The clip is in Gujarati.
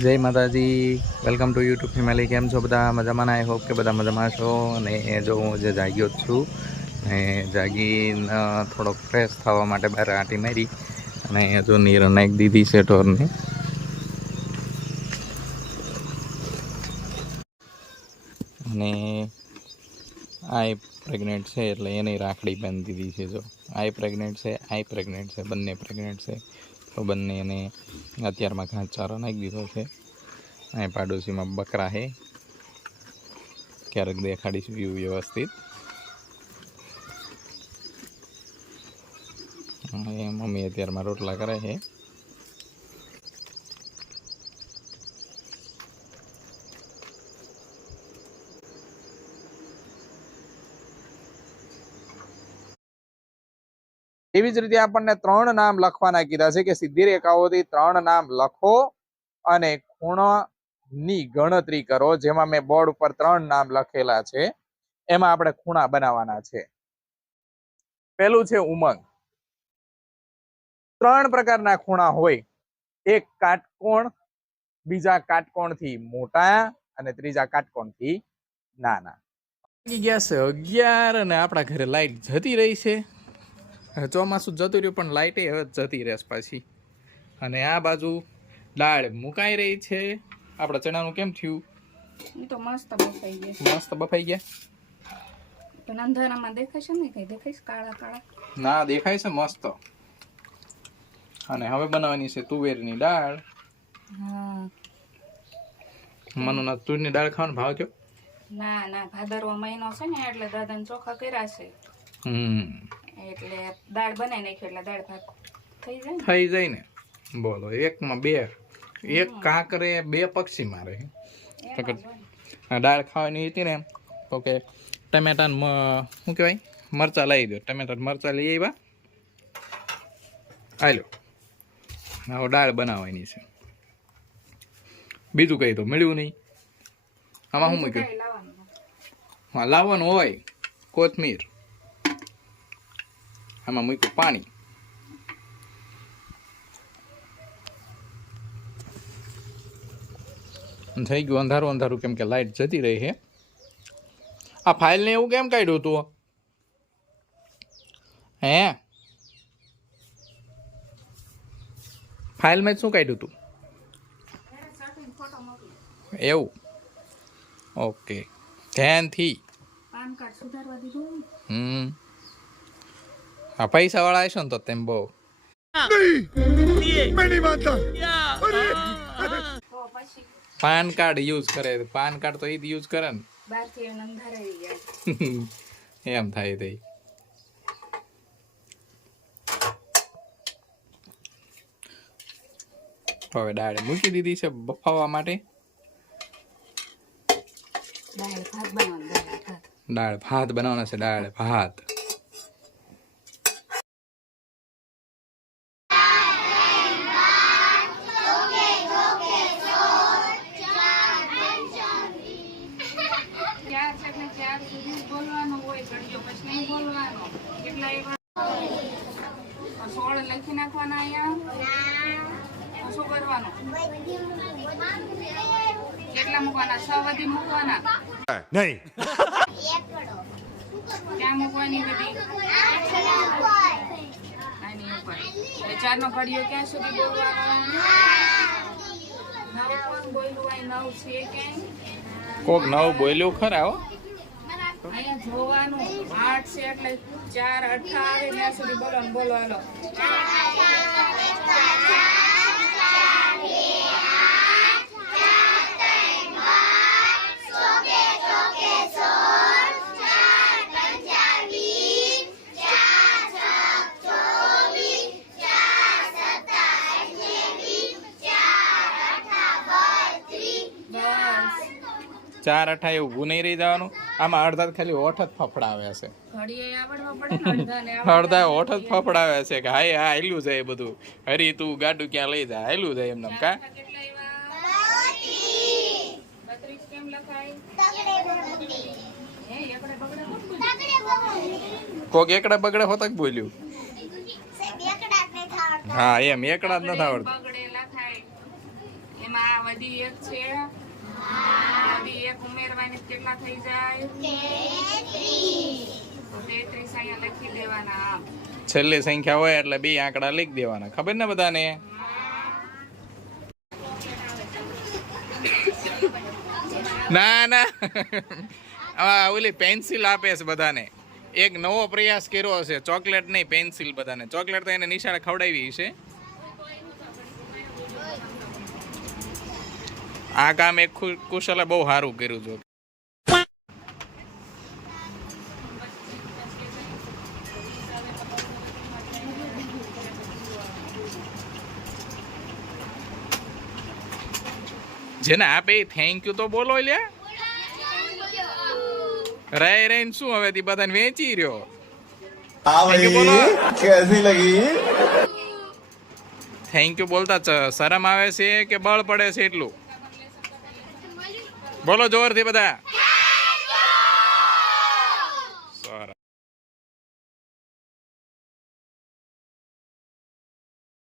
જય માતાજી. વેલકમ ટુ યુટ્યુબ ફેમિલી કેમ છો બધા? મજામાં આઈ હોપ કે બધા મજામાં છો. અને જો હું જે જાગ્યો જ છું, ને જાગીને થોડોક ફ્રેશ થવા માટે બહાર આંટી મારી. અને જો નીર દીધી છે ઢોરને. અને આઈ પ્રેગ્નેન્ટ છે એટલે એની રાખડી બાંધી દીધી છે જો. આઈ પ્રેગ્નેન્ટ છે, આઈ પ્રેગ્નેન્ટ છે, બંને પ્રેગ્નેન્ટ છે. તો બંને એને અત્યારમાં ઘાસચારો નાખી દીધો છે. અહીં પાડોશીમાં બકરા છે. ક્યારેક દેખાડીશ વ્યૂ વ્યવસ્થિત. મમ્મી અત્યારમાં રોટલા કરે છે. એવી જ રીતે આપણને ત્રણ નામ લખવાના કીધા છે કે સીધી રેખાઓથી ત્રણ નામ લખો અને ખૂણાની ગણતરી કરો, જેમાં મેં બોર્ડ ઉપર ત્રણ નામ લખેલા છે. એમાં આપણે ખૂણા બનાવવાના છે. પેલું છે ઉમંગ. ત્રણ પ્રકારના ખૂણા હોય. એક કાટકોણ, બીજા કાટકોણથી મોટા અને ત્રીજા કાટકોણથી નાના. ગયા છે અગિયાર અને આપણા ઘરે લાઈટ જતી રહી છે. ચોમાસું જતું રહ્યું પણ લાઇટે હવે જતી રહેશે પાછી. અને આ બાજુ દાળ મુકાઈ રહી છે. આપણા ચણાનું કેમ થયું? તો મસ્ત બફાઈ ગયા. મસ્ત બફાઈ ગયા? પણ અંધારામાં છે ને કઈ? છે? કાળા કાળા? ના દેખાય છે મસ્ત. અને હવે બનાવવાની છે તુવેરની દાળ. હા. મનુના તુરની દાળ ખાવાનો ભાવ થયો? ના ના ભાદરવો મહિનો છે ને એટલે દાદાને ચોખા કર્યા છે. હમ. એટલે દાળ બનાવી નાખ્યો એટલે દાળ ભાત થઈ જાય થઈ જાય ને. બોલો એકમાં બે. એક કાંકરે બે પક્ષી મારે. દાળ ખાવાની હતી ને તો કે ટમેટા શું કહેવાય? મરચાં લઈ દો ટમેટા મરચાં લઈ આવ્યા. આલો હવે દાળ બનાવવાની છે. બીજું કઈ તો મળ્યું નહીં. આમાં શું મૂક્યું? લાવવાનું હા લાવવાનું હોય. કોથમીર. આમાં મૂક્યું પાણી થઈ ગયું અંધારું અંધારું કેમ કે લાઈટ જતી રહી છે. આ ફાઇલને એવું કેમ કાઢ્યું તું? હે? ફાઇલમાં જ શું કાઢ્યું તું? એવું. ઓકે ધ્યાનથી. પાન કાર્ડ સુધારવા દીધું હમ. આ પૈસા વાળા હશો ને તો તેમ બહુ. પાન કાર્ડ યુઝ કરે. પાન કાર્ડ તો એ જ યુઝ કરે ને. એમ થાય થઈ હવે દાળ મૂકી દીધી છે બફાવા માટે. દાળ ભાત બનાવવાના છે દાળ ભાત. ચાર છે એટલે ચાર સુધી બોલવાનું હોય ઘડીઓ પછી નહીં બોલવાનો. કેટલા એવા સોળ લખી નાખવાના અહીંયા. શું કરવાનું? કેટલા મૂકવાના? છ વધી મૂકવાના? નહીં. ક્યાં મૂકવાની બધી? આની ઉપર ચારનો ઘડીઓ ક્યાં સુધી બોલવાનો? નવ કોણ બોલ્યું હોય નવ છે કોક નવ બોલ્યું ખરા હો. જોવાનું. આઠ છે એટલે ચાર અઠા આવે ત્યાં સુધી બોલો ને બોલો હાલો ચાર અઠા એવું ભૂ નહીં રહી જવાનું? આમાં અડધા ખાલી ઓઠ જ ફફડાવે છે. અડધા ઓઠ જ ફફડાવે છે કે હાય હા હાયલું જાય બધું. હરી તું ગાડું ક્યાં લઈ જાય હાયલું જાય એમને કા? કોક એકડા બગડે હોતા જ બોલ્યું. હા એમ એકડા જ નથી આવડતું. એમાં બધી એક છે. છેલ્લી સંખ્યા હોય એટલે બે આંકડા લખી દેવાના. ખબર ને બધાને? ના ના. ઓલી પેન્સિલ આપે છે બધાને. એક નવો પ્રયાસ કર્યો હશે. ચોકલેટ નહીં, પેન્સિલ બધાને. ચોકલેટ તો એને નિશાળે ખવડાવી છે આ કામ એક કુશલે બહુ સારું કર્યું છે. જેને આપે થેન્ક યુ તો બોલો લ્યા. રહી શું હવે થી બધાને વેચી રહ્યો? થેન્ક યુ બોલતા શરમ આવે છે કે બળ પડે છે એટલું? બોલો જોરથી બધા.